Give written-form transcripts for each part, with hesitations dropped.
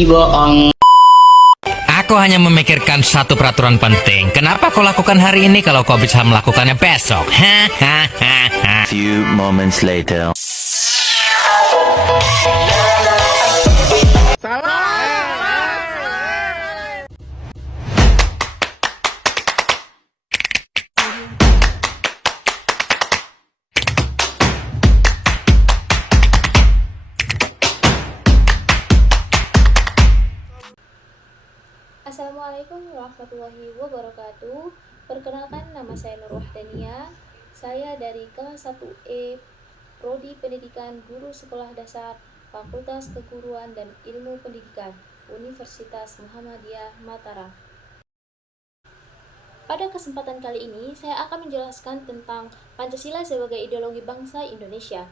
bohong. Aku hanya memikirkan satu peraturan penting. Kenapa kau lakukan hari ini kalau kau bisa melakukannya besok? Few moments later. Assalamualaikum warahmatullahi wabarakatuh. Perkenalkan, nama saya Nur Wahdania. Saya dari kelas 1E Prodi Pendidikan Guru Sekolah Dasar Fakultas Keguruan dan Ilmu Pendidikan Universitas Muhammadiyah Mataram. Pada kesempatan kali ini, saya akan menjelaskan tentang Pancasila sebagai ideologi bangsa Indonesia.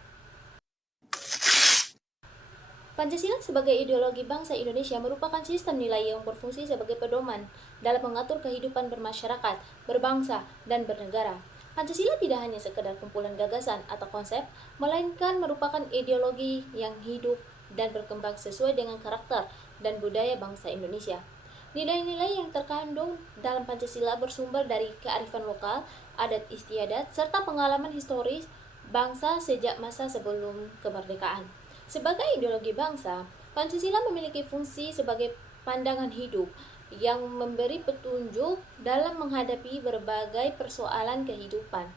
Pancasila sebagai ideologi bangsa Indonesia merupakan sistem nilai yang berfungsi sebagai pedoman dalam mengatur kehidupan bermasyarakat, berbangsa, dan bernegara. Pancasila tidak hanya sekedar kumpulan gagasan atau konsep, melainkan merupakan ideologi yang hidup dan berkembang sesuai dengan karakter dan budaya bangsa Indonesia. Nilai-nilai yang terkandung dalam Pancasila bersumber dari kearifan lokal, adat istiadat, serta pengalaman historis bangsa sejak masa sebelum kemerdekaan. Sebagai ideologi bangsa, Pancasila memiliki fungsi sebagai pandangan hidup yang memberi petunjuk dalam menghadapi berbagai persoalan kehidupan.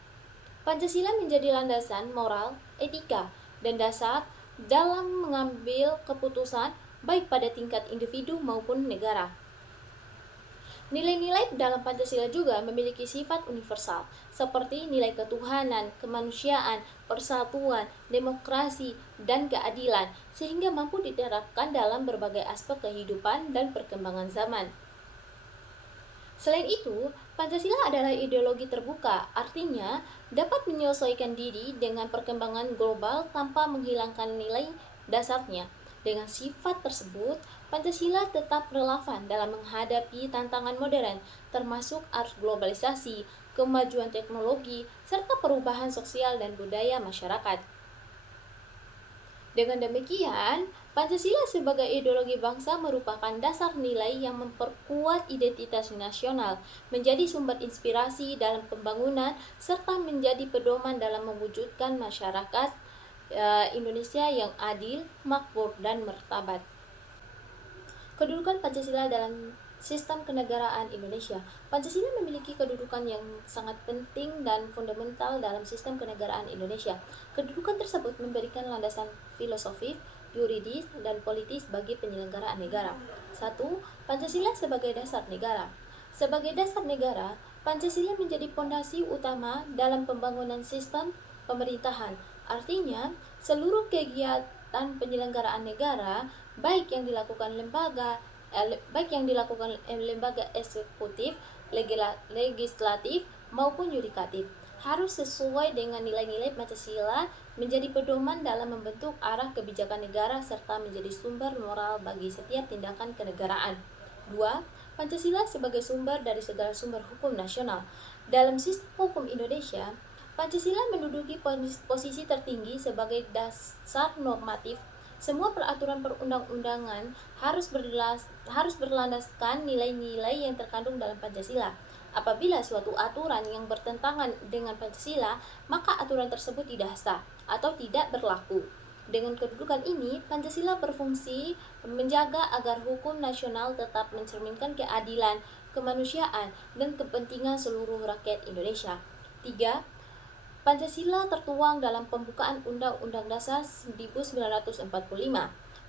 Pancasila menjadi landasan moral, etika, dan dasar dalam mengambil keputusan baik pada tingkat individu maupun negara. Nilai-nilai dalam Pancasila juga memiliki sifat universal, seperti nilai ketuhanan, kemanusiaan, persatuan, demokrasi, dan keadilan, sehingga mampu diterapkan dalam berbagai aspek kehidupan dan perkembangan zaman. Selain itu, Pancasila adalah ideologi terbuka, artinya dapat menyesuaikan diri dengan perkembangan global tanpa menghilangkan nilai dasarnya. Dengan sifat tersebut, Pancasila tetap relevan dalam menghadapi tantangan modern, termasuk arus globalisasi, kemajuan teknologi, serta perubahan sosial dan budaya masyarakat. Dengan demikian, Pancasila sebagai ideologi bangsa merupakan dasar nilai yang memperkuat identitas nasional, menjadi sumber inspirasi dalam pembangunan, serta menjadi pedoman dalam mewujudkan masyarakat Indonesia yang adil, makmur, dan martabat. Kedudukan Pancasila dalam sistem kenegaraan Indonesia. Pancasila memiliki kedudukan yang sangat penting dan fundamental dalam sistem kenegaraan Indonesia. Kedudukan tersebut memberikan landasan filosofis, yuridis, dan politis bagi penyelenggaraan negara. 1. Pancasila sebagai dasar negara. Sebagai dasar negara, Pancasila menjadi pondasi utama dalam pembangunan sistem pemerintahan. Artinya, seluruh kegiatan penyelenggaraan negara, baik yang dilakukan lembaga eksekutif, legislatif, maupun yudikatif, harus sesuai dengan nilai-nilai Pancasila, menjadi pedoman dalam membentuk arah kebijakan negara serta menjadi sumber moral bagi setiap tindakan kenegaraan. 2. Pancasila sebagai sumber dari segala sumber hukum nasional. Dalam sistem hukum Indonesia, Pancasila menduduki posisi tertinggi sebagai dasar normatif. Semua peraturan perundang-undangan harus berlandaskan nilai-nilai yang terkandung dalam Pancasila. Apabila suatu aturan yang bertentangan dengan Pancasila, maka aturan tersebut tidak sah atau tidak berlaku. Dengan kedudukan ini, Pancasila berfungsi menjaga agar hukum nasional tetap mencerminkan keadilan, kemanusiaan, dan kepentingan seluruh rakyat Indonesia. 3. Pancasila tertuang dalam pembukaan Undang-Undang Dasar 1945.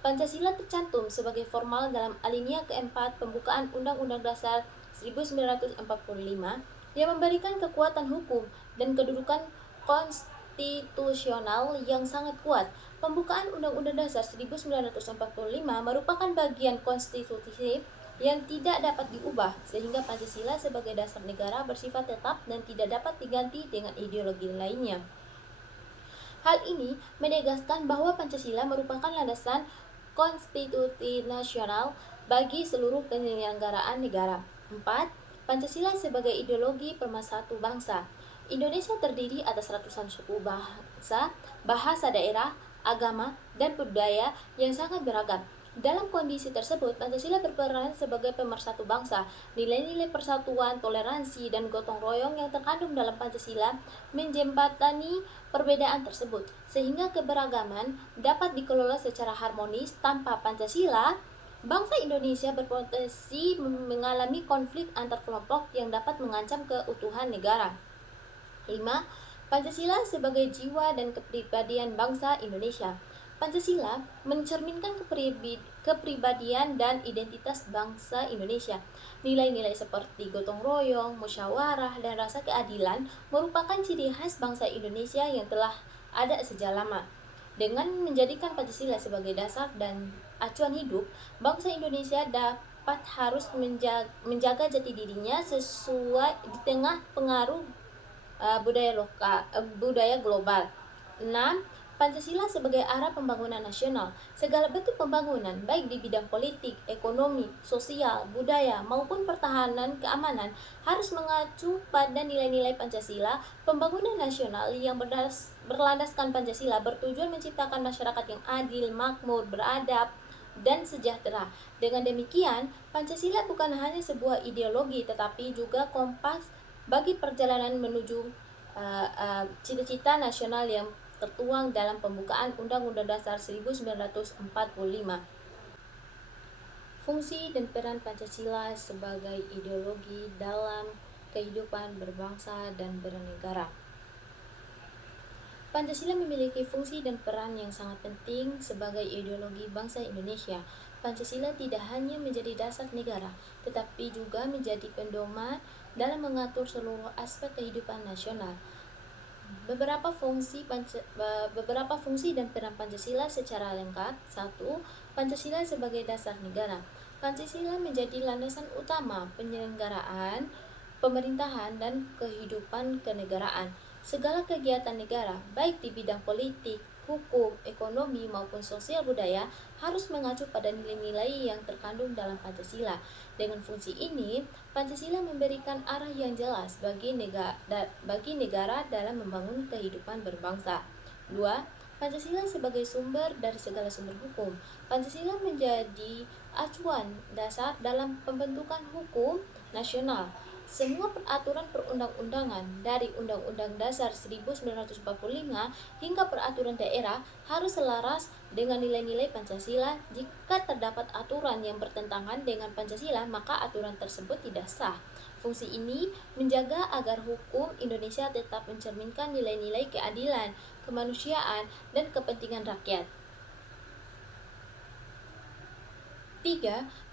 Pancasila tercantum sebagai formal dalam alinea keempat pembukaan Undang-Undang Dasar 1945 yang memberikan kekuatan hukum dan kedudukan konstitusional yang sangat kuat. Pembukaan Undang-Undang Dasar 1945 merupakan bagian konstitusi yang tidak dapat diubah, sehingga Pancasila sebagai dasar negara bersifat tetap dan tidak dapat diganti dengan ideologi lainnya. Hal ini menegaskan bahwa Pancasila merupakan landasan konstitusi nasional bagi seluruh penyelenggaraan negara. 4. Pancasila sebagai ideologi pemersatu bangsa. Indonesia terdiri atas ratusan suku bahasa daerah, agama, dan budaya yang sangat beragam. Dalam kondisi tersebut, Pancasila berperan sebagai pemersatu bangsa. Nilai-nilai persatuan, toleransi, dan gotong royong yang terkandung dalam Pancasila menjembatani perbedaan tersebut, sehingga keberagaman dapat dikelola secara harmonis. Tanpa Pancasila, bangsa Indonesia berpotensi mengalami konflik antar kelompok yang dapat mengancam keutuhan negara. 5. Pancasila sebagai jiwa dan kepribadian bangsa Indonesia. Pancasila mencerminkan kepribadian dan identitas bangsa Indonesia. Nilai-nilai seperti gotong royong, musyawarah, dan rasa keadilan merupakan ciri khas bangsa Indonesia yang telah ada sejak lama. Dengan menjadikan Pancasila sebagai dasar dan acuan hidup, bangsa Indonesia dapat harus menjaga jati dirinya sesuai di tengah pengaruh budaya global. 6. Pancasila sebagai arah pembangunan nasional. Segala bentuk pembangunan, baik di bidang politik, ekonomi, sosial, budaya, maupun pertahanan keamanan, harus mengacu pada nilai-nilai Pancasila. Pembangunan nasional yang berlandaskan Pancasila bertujuan menciptakan masyarakat yang adil, makmur, beradab, dan sejahtera. Dengan demikian, Pancasila bukan hanya sebuah ideologi, tetapi juga kompas bagi perjalanan menuju cita-cita nasional yang tertuang dalam pembukaan Undang-Undang Dasar 1945. Fungsi dan peran Pancasila sebagai ideologi dalam kehidupan berbangsa dan bernegara. Pancasila memiliki fungsi dan peran yang sangat penting sebagai ideologi bangsa Indonesia. Pancasila tidak hanya menjadi dasar negara, tetapi juga menjadi pedoman dalam mengatur seluruh aspek kehidupan nasional. Beberapa fungsi dan peran Pancasila secara lengkap. 1. Pancasila sebagai dasar negara. Pancasila menjadi landasan utama penyelenggaraan, pemerintahan, dan kehidupan kenegaraan. Segala kegiatan negara, baik di bidang politik, hukum, ekonomi, maupun sosial budaya, harus mengacu pada nilai-nilai yang terkandung dalam Pancasila. Dengan fungsi ini, Pancasila memberikan arah yang jelas bagi negara dalam membangun kehidupan berbangsa. 2. Pancasila sebagai sumber dari segala sumber hukum. Pancasila menjadi acuan dasar dalam pembentukan hukum nasional. Semua peraturan perundang-undangan dari Undang-Undang Dasar 1945 hingga peraturan daerah harus selaras dengan nilai-nilai Pancasila. Jika terdapat aturan yang bertentangan dengan Pancasila, maka aturan tersebut tidak sah. Fungsi ini menjaga agar hukum Indonesia tetap mencerminkan nilai-nilai keadilan, kemanusiaan, dan kepentingan rakyat. 3.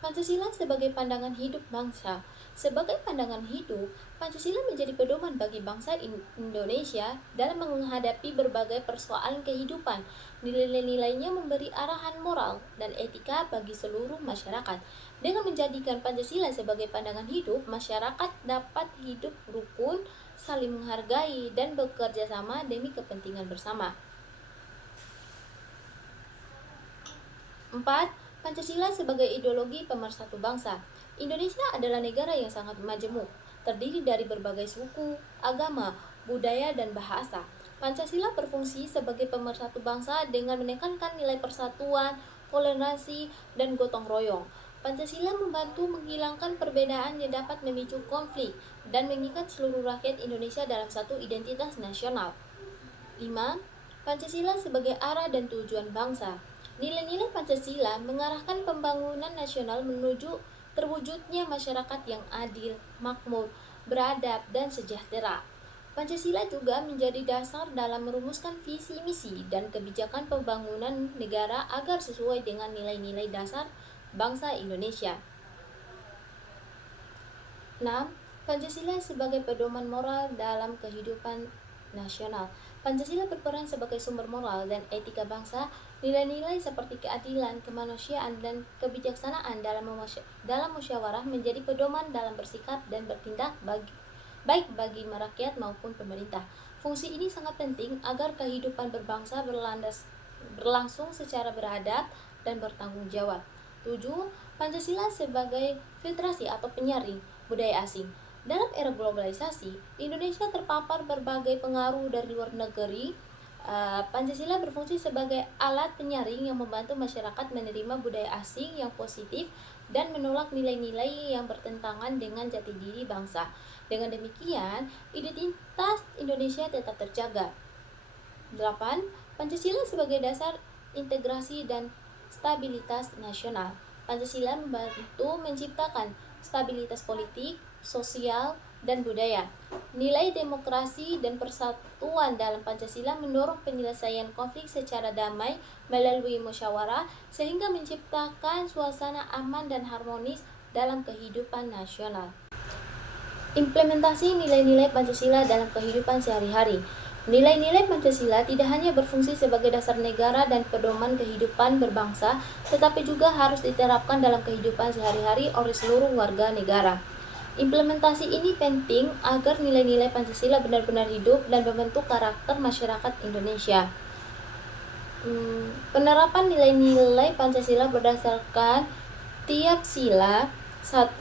Pancasila sebagai pandangan hidup bangsa. Sebagai pandangan hidup, Pancasila menjadi pedoman bagi bangsa Indonesia dalam menghadapi berbagai persoalan kehidupan. Nilai-nilainya memberi arahan moral dan etika bagi seluruh masyarakat. Dengan menjadikan Pancasila sebagai pandangan hidup, masyarakat dapat hidup rukun, saling menghargai, dan bekerja sama demi kepentingan bersama. 4. Pancasila sebagai ideologi pemersatu bangsa. Indonesia adalah negara yang sangat majemuk, terdiri dari berbagai suku, agama, budaya, dan bahasa. Pancasila berfungsi sebagai pemersatu bangsa dengan menekankan nilai persatuan, toleransi, dan gotong royong. Pancasila membantu menghilangkan perbedaan yang dapat memicu konflik dan mengikat seluruh rakyat Indonesia dalam satu identitas nasional. 5. Pancasila sebagai arah dan tujuan bangsa. Nilai-nilai Pancasila mengarahkan pembangunan nasional menuju terwujudnya masyarakat yang adil, makmur, beradab, dan sejahtera. Pancasila juga menjadi dasar dalam merumuskan visi misi dan kebijakan pembangunan negara agar sesuai dengan nilai-nilai dasar bangsa Indonesia. 6. Pancasila sebagai pedoman moral dalam kehidupan nasional. Pancasila berperan sebagai sumber moral dan etika bangsa. Nilai-nilai seperti keadilan, kemanusiaan, dan kebijaksanaan dalam musyawarah menjadi pedoman dalam bersikap dan bertindak baik bagi rakyat maupun pemerintah. Fungsi ini sangat penting agar kehidupan berbangsa berlangsung secara beradab dan bertanggung jawab. 7. Pancasila sebagai filtrasi atau penyaring budaya asing. Dalam era globalisasi, Indonesia terpapar berbagai pengaruh dari luar negeri, Pancasila berfungsi sebagai alat penyaring yang membantu masyarakat menerima budaya asing yang positif dan menolak nilai-nilai yang bertentangan dengan jati diri bangsa. Dengan demikian, identitas Indonesia tetap terjaga. 8. Pancasila sebagai dasar integrasi dan stabilitas nasional. Pancasila membantu menciptakan stabilitas politik, sosial, dan budaya. Nilai demokrasi dan persatuan dalam Pancasila mendorong penyelesaian konflik secara damai melalui musyawarah sehingga menciptakan suasana aman dan harmonis dalam kehidupan nasional. Implementasi nilai-nilai Pancasila dalam kehidupan sehari-hari. Nilai-nilai Pancasila tidak hanya berfungsi sebagai dasar negara dan pedoman kehidupan berbangsa, tetapi juga harus diterapkan dalam kehidupan sehari-hari oleh seluruh warga negara. Implementasi ini penting agar nilai-nilai Pancasila benar-benar hidup dan membentuk karakter masyarakat Indonesia. Penerapan nilai-nilai Pancasila berdasarkan tiap sila. 1.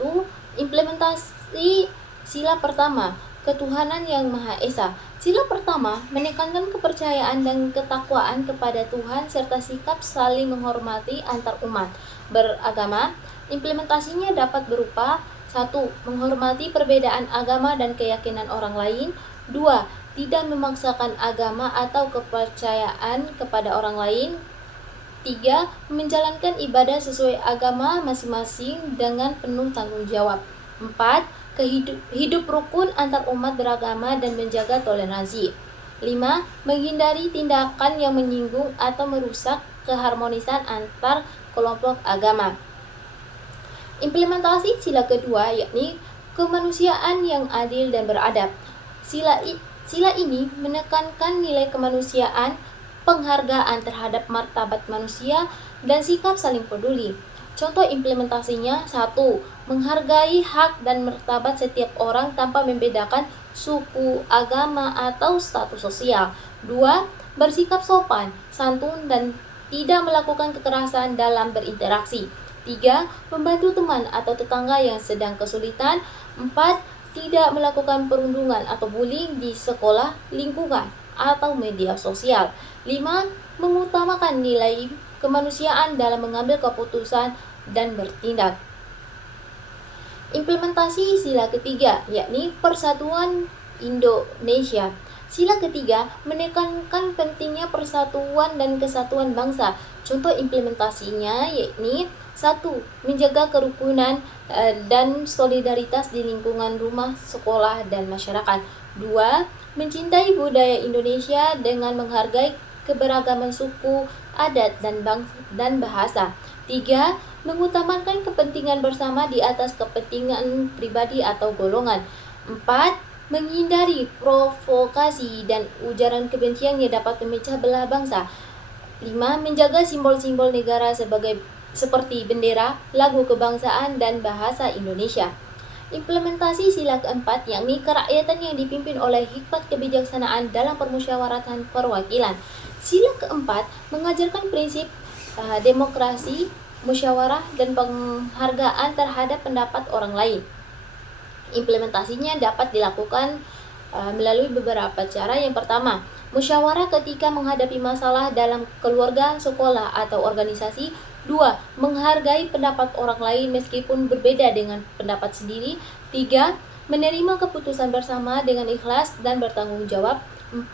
Implementasi sila pertama, ketuhanan yang Maha Esa. Sila pertama menekankan kepercayaan dan ketakwaan kepada Tuhan serta sikap saling menghormati antar umat beragama. Implementasinya dapat berupa 1. Menghormati perbedaan agama dan keyakinan orang lain. 2. Tidak memaksakan agama atau kepercayaan kepada orang lain. 3. Menjalankan ibadah sesuai agama masing-masing dengan penuh tanggung jawab. 4. Hidup rukun antar umat beragama dan menjaga toleransi. 5. Menghindari tindakan yang menyinggung atau merusak keharmonisan antar kelompok agama. Implementasi sila kedua yakni kemanusiaan yang adil dan beradab. Sila ini menekankan nilai kemanusiaan, penghargaan terhadap martabat manusia, dan sikap saling peduli. Contoh implementasinya: 1. Menghargai hak dan martabat setiap orang tanpa membedakan suku, agama, atau status sosial. 2. Bersikap sopan, santun, dan tidak melakukan kekerasan dalam berinteraksi. 3. Membantu teman atau tetangga yang sedang kesulitan. 4. Tidak melakukan perundungan atau bullying di sekolah, lingkungan, atau media sosial. 5. Mengutamakan nilai kemanusiaan dalam mengambil keputusan dan bertindak. Implementasi sila ketiga yakni Persatuan Indonesia. Sila ketiga menekankan pentingnya persatuan dan kesatuan bangsa. Contoh implementasinya yakni 1. Menjaga kerukunan dan solidaritas di lingkungan rumah, sekolah, dan masyarakat. 2. Mencintai budaya Indonesia dengan menghargai keberagaman suku, adat, dan bahasa. 3. Mengutamakan kepentingan bersama di atas kepentingan pribadi atau golongan. 4. Menghindari provokasi dan ujaran kebencian yang dapat memecah belah bangsa. 5. Menjaga simbol-simbol negara seperti bendera, lagu kebangsaan, dan bahasa Indonesia. Implementasi sila keempat yakni kerakyatan yang dipimpin oleh hikmat kebijaksanaan dalam permusyawaratan perwakilan. Sila keempat mengajarkan prinsip demokrasi, musyawarah, dan penghargaan terhadap pendapat orang lain. Implementasinya dapat dilakukan melalui beberapa cara. Yang pertama, musyawarah ketika menghadapi masalah dalam keluarga, sekolah, atau organisasi. 2. Menghargai pendapat orang lain meskipun berbeda dengan pendapat sendiri. 3. Menerima keputusan bersama dengan ikhlas dan bertanggung jawab. 4.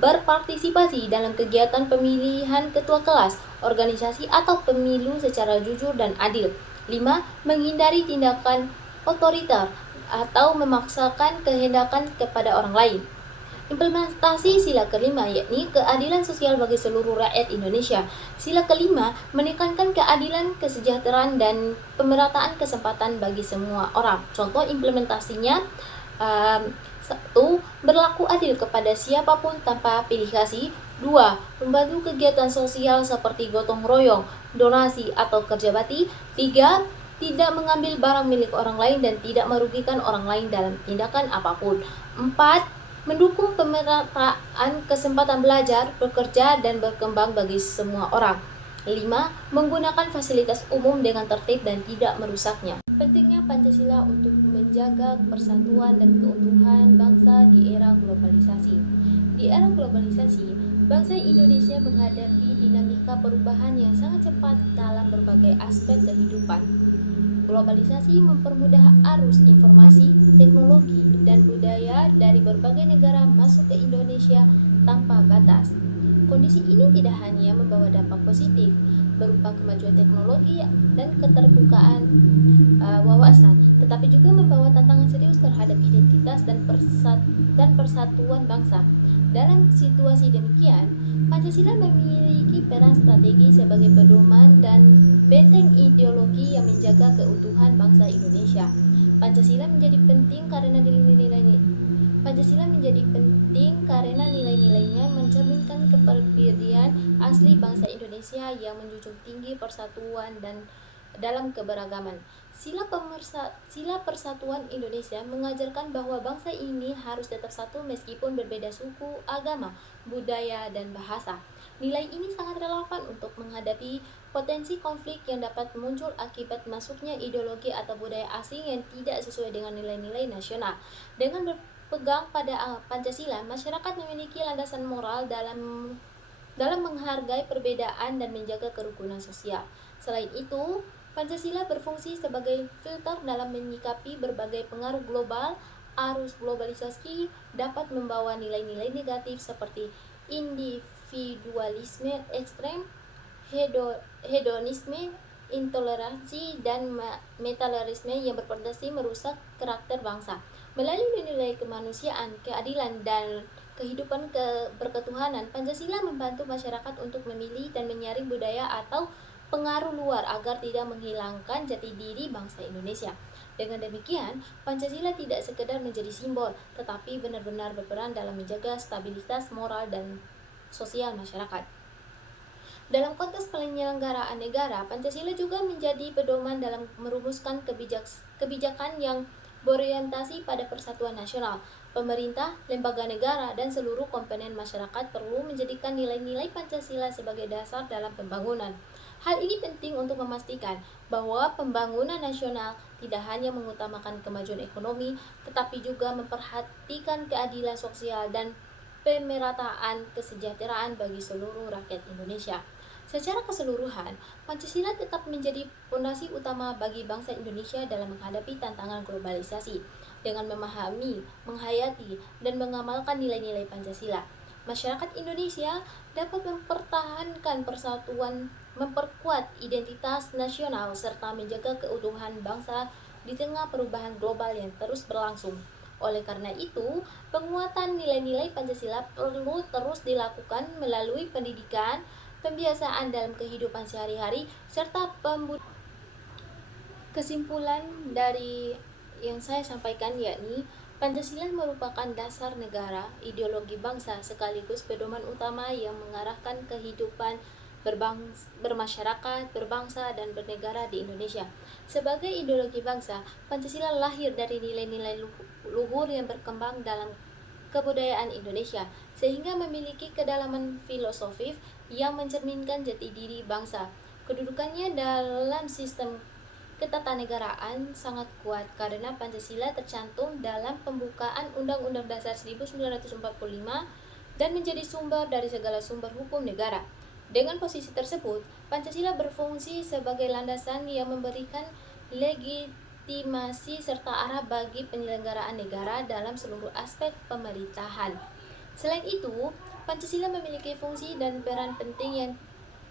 Berpartisipasi dalam kegiatan pemilihan ketua kelas, organisasi, atau pemilu secara jujur dan adil. 5. Menghindari tindakan otoriter atau memaksakan kehendakan kepada orang lain. Implementasi sila kelima yakni keadilan sosial bagi seluruh rakyat Indonesia. Sila kelima menekankan keadilan, kesejahteraan, dan pemerataan kesempatan bagi semua orang. Contoh implementasinya: 1. Berlaku adil kepada siapapun tanpa pilih kasih. 2. Membantu kegiatan sosial seperti gotong royong, donasi, atau kerja bakti. 3. Tidak mengambil barang milik orang lain dan tidak merugikan orang lain dalam tindakan apapun. 4. Mendukung pemerataan kesempatan belajar, bekerja, dan berkembang bagi semua orang. 5. Menggunakan fasilitas umum dengan tertib dan tidak merusaknya. Pentingnya Pancasila untuk menjaga persatuan dan keutuhan bangsa di era globalisasi. Di era globalisasi, Bangsa Indonesia menghadapi dinamika perubahan yang sangat cepat dalam berbagai aspek kehidupan. Globalisasi mempermudah arus informasi, teknologi, dan budaya dari berbagai negara masuk ke Indonesia tanpa batas. Kondisi ini tidak hanya membawa dampak positif berupa kemajuan teknologi dan keterbukaan wawasan, tetapi juga membawa tantangan serius terhadap identitas dan persatuan bangsa. Dalam situasi demikian, Pancasila memiliki peran strategi sebagai pedoman dan benteng ideologi yang menjaga keutuhan bangsa Indonesia. Pancasila menjadi penting karena nilai-nilainya mencerminkan kepribadian asli bangsa Indonesia yang menjunjung tinggi persatuan dan dalam keberagaman. Sila Persatuan Indonesia mengajarkan bahwa bangsa ini harus tetap satu meskipun berbeda suku, agama, budaya, dan bahasa. Nilai ini sangat relevan untuk menghadapi potensi konflik yang dapat muncul akibat masuknya ideologi atau budaya asing yang tidak sesuai dengan nilai-nilai nasional. Dengan berpegang pada Pancasila, masyarakat memiliki landasan moral dalam menghargai perbedaan dan menjaga kerukunan sosial. Selain itu, Pancasila berfungsi sebagai filter dalam menyikapi berbagai pengaruh global. Arus globalisasi dapat membawa nilai-nilai negatif seperti individualisme ekstrem, hedonisme, intoleransi, dan materialisme yang berpotensi merusak karakter bangsa. Melalui nilai kemanusiaan, keadilan, dan kehidupan berketuhanan, Pancasila membantu masyarakat untuk memilih dan menyaring budaya atau pengaruh luar agar tidak menghilangkan jati diri bangsa Indonesia. Dengan demikian, Pancasila tidak sekedar menjadi simbol, tetapi benar-benar berperan dalam menjaga stabilitas moral dan sosial masyarakat. Dalam konteks penyelenggaraan negara, Pancasila juga menjadi pedoman dalam merumuskan kebijakan yang berorientasi pada persatuan nasional. Pemerintah, lembaga negara, dan seluruh komponen masyarakat perlu menjadikan nilai-nilai Pancasila sebagai dasar dalam pembangunan. Hal ini penting untuk memastikan bahwa pembangunan nasional tidak hanya mengutamakan kemajuan ekonomi, tetapi juga memperhatikan keadilan sosial dan pemerataan kesejahteraan bagi seluruh rakyat Indonesia. Secara keseluruhan, Pancasila tetap menjadi fondasi utama bagi bangsa Indonesia dalam menghadapi tantangan globalisasi. Dengan memahami, menghayati, dan mengamalkan nilai-nilai Pancasila, masyarakat Indonesia dapat mempertahankan persatuan, memperkuat identitas nasional, serta menjaga keutuhan bangsa di tengah perubahan global yang terus berlangsung. Oleh karena itu, penguatan nilai-nilai Pancasila perlu terus dilakukan melalui pendidikan, pembiasaan dalam kehidupan sehari-hari, serta kesimpulan dari yang saya sampaikan yakni Pancasila merupakan dasar negara, ideologi bangsa, sekaligus pedoman utama yang mengarahkan kehidupan bermasyarakat, berbangsa, dan bernegara di Indonesia. Sebagai ideologi bangsa, Pancasila lahir dari nilai-nilai luhur yang berkembang dalam kebudayaan Indonesia, sehingga memiliki kedalaman filosofis yang mencerminkan jati diri bangsa. Kedudukannya dalam sistem ketatanegaraan sangat kuat karena Pancasila tercantum dalam pembukaan Undang-Undang Dasar 1945 dan menjadi sumber dari segala sumber hukum negara. Dengan posisi tersebut, Pancasila berfungsi sebagai landasan yang memberikan legitimasi serta arah bagi penyelenggaraan negara dalam seluruh aspek pemerintahan. Selain itu, Pancasila memiliki fungsi dan peran penting yang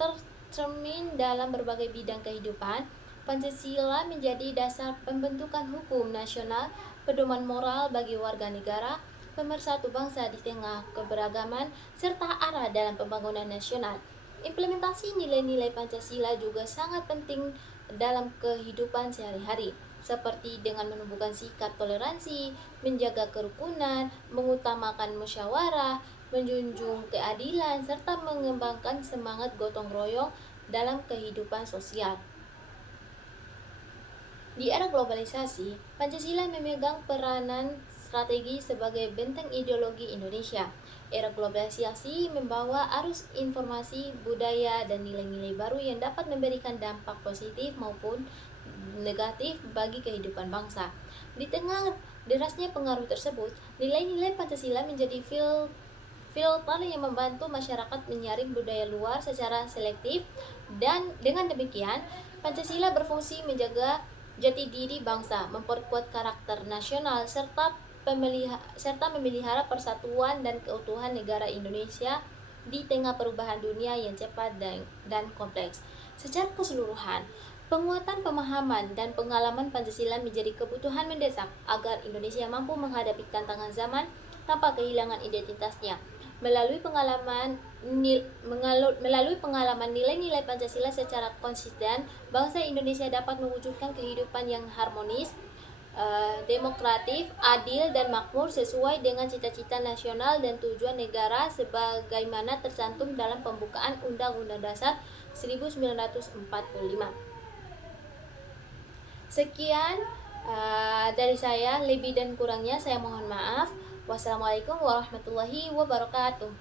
tercermin dalam berbagai bidang kehidupan. Pancasila menjadi dasar pembentukan hukum nasional, pedoman moral bagi warga negara, pemersatu bangsa di tengah keberagaman, serta arah dalam pembangunan nasional. Implementasi nilai-nilai Pancasila juga sangat penting dalam kehidupan sehari-hari, seperti dengan menumbuhkan sikap toleransi, menjaga kerukunan, mengutamakan musyawarah, menjunjung keadilan, serta mengembangkan semangat gotong royong dalam kehidupan sosial. Di era globalisasi, Pancasila memegang peranan strategi sebagai benteng ideologi Indonesia. Era globalisasi membawa arus informasi, budaya, dan nilai-nilai baru yang dapat memberikan dampak positif maupun negatif bagi kehidupan bangsa. Di tengah derasnya pengaruh tersebut, nilai-nilai Pancasila menjadi filter yang membantu masyarakat menyaring budaya luar secara selektif, dan dengan demikian Pancasila berfungsi menjaga jati diri bangsa, memperkuat karakter nasional, serta memelihara persatuan dan keutuhan negara Indonesia di tengah perubahan dunia yang cepat dan kompleks. Secara keseluruhan, penguatan pemahaman dan pengalaman Pancasila menjadi kebutuhan mendesak agar Indonesia mampu menghadapi tantangan zaman tanpa kehilangan identitasnya. Melalui pengalaman nilai-nilai Pancasila secara konsisten, bangsa Indonesia dapat mewujudkan kehidupan yang harmonis, demokratif, adil, dan makmur sesuai dengan cita-cita nasional dan tujuan negara sebagaimana tercantum dalam pembukaan Undang-Undang Dasar 1945. Sekian dari saya, lebih dan kurangnya saya mohon maaf. Wassalamualaikum warahmatullahi wabarakatuh.